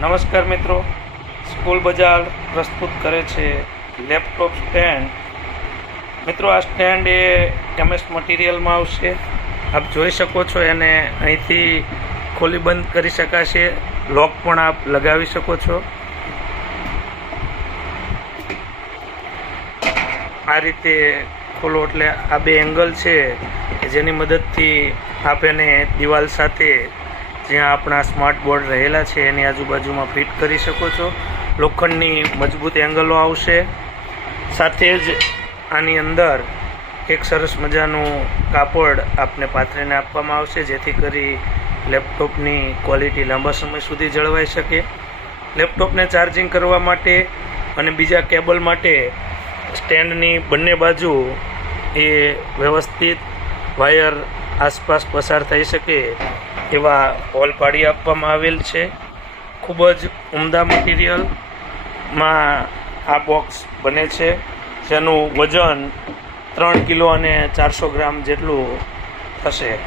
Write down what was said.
નમસ્કાર મિત્રો, સ્કૂલ બજાર પ્રસ્તુત કરે છે લેપટોપ સ્ટેન્ડ. મિત્રો, આ સ્ટેન્ડ એ એમએસ મટીરિયલમાં આવશે. આપ જોઈ શકો છો, એને અહીંથી ખોલી બંધ કરી શકાશે. લોક પણ આપ લગાવી શકો છો. આ રીતે ખોલો એટલે આ બે એંગલ છે કે જેની મદદથી આપ એને દિવાલ સાથે જ્યાં આપણા સ્માર્ટ બોર્ડ રહેલા છે એની આજુબાજુમાં ફિટ કરી શકો છો. લોખંડની મજબૂત એંગલો આવશે. સાથે જ આની અંદર એક સરસ મજાનું કાપડ આપને પાથરીને આપવામાં આવશે, જેથી કરી લેપટોપની ક્વોલિટી લાંબા સમય સુધી જળવાઈ શકે. લેપટોપને ચાર્જિંગ કરવા માટે અને બીજા કેબલ માટે સ્ટેન્ડની બંને બાજુ એ વ્યવસ્થિત વાયર આસપાસ પસાર થઈ શકે એવા હોલ પાડી આપવામાં આવેલ છે. ખૂબ જ ઉમદા મટીરિયલમાં આ બોક્સ બને છે, જેનું વજન 3 કિલો અને 400 ગ્રામ જેટલું થશે.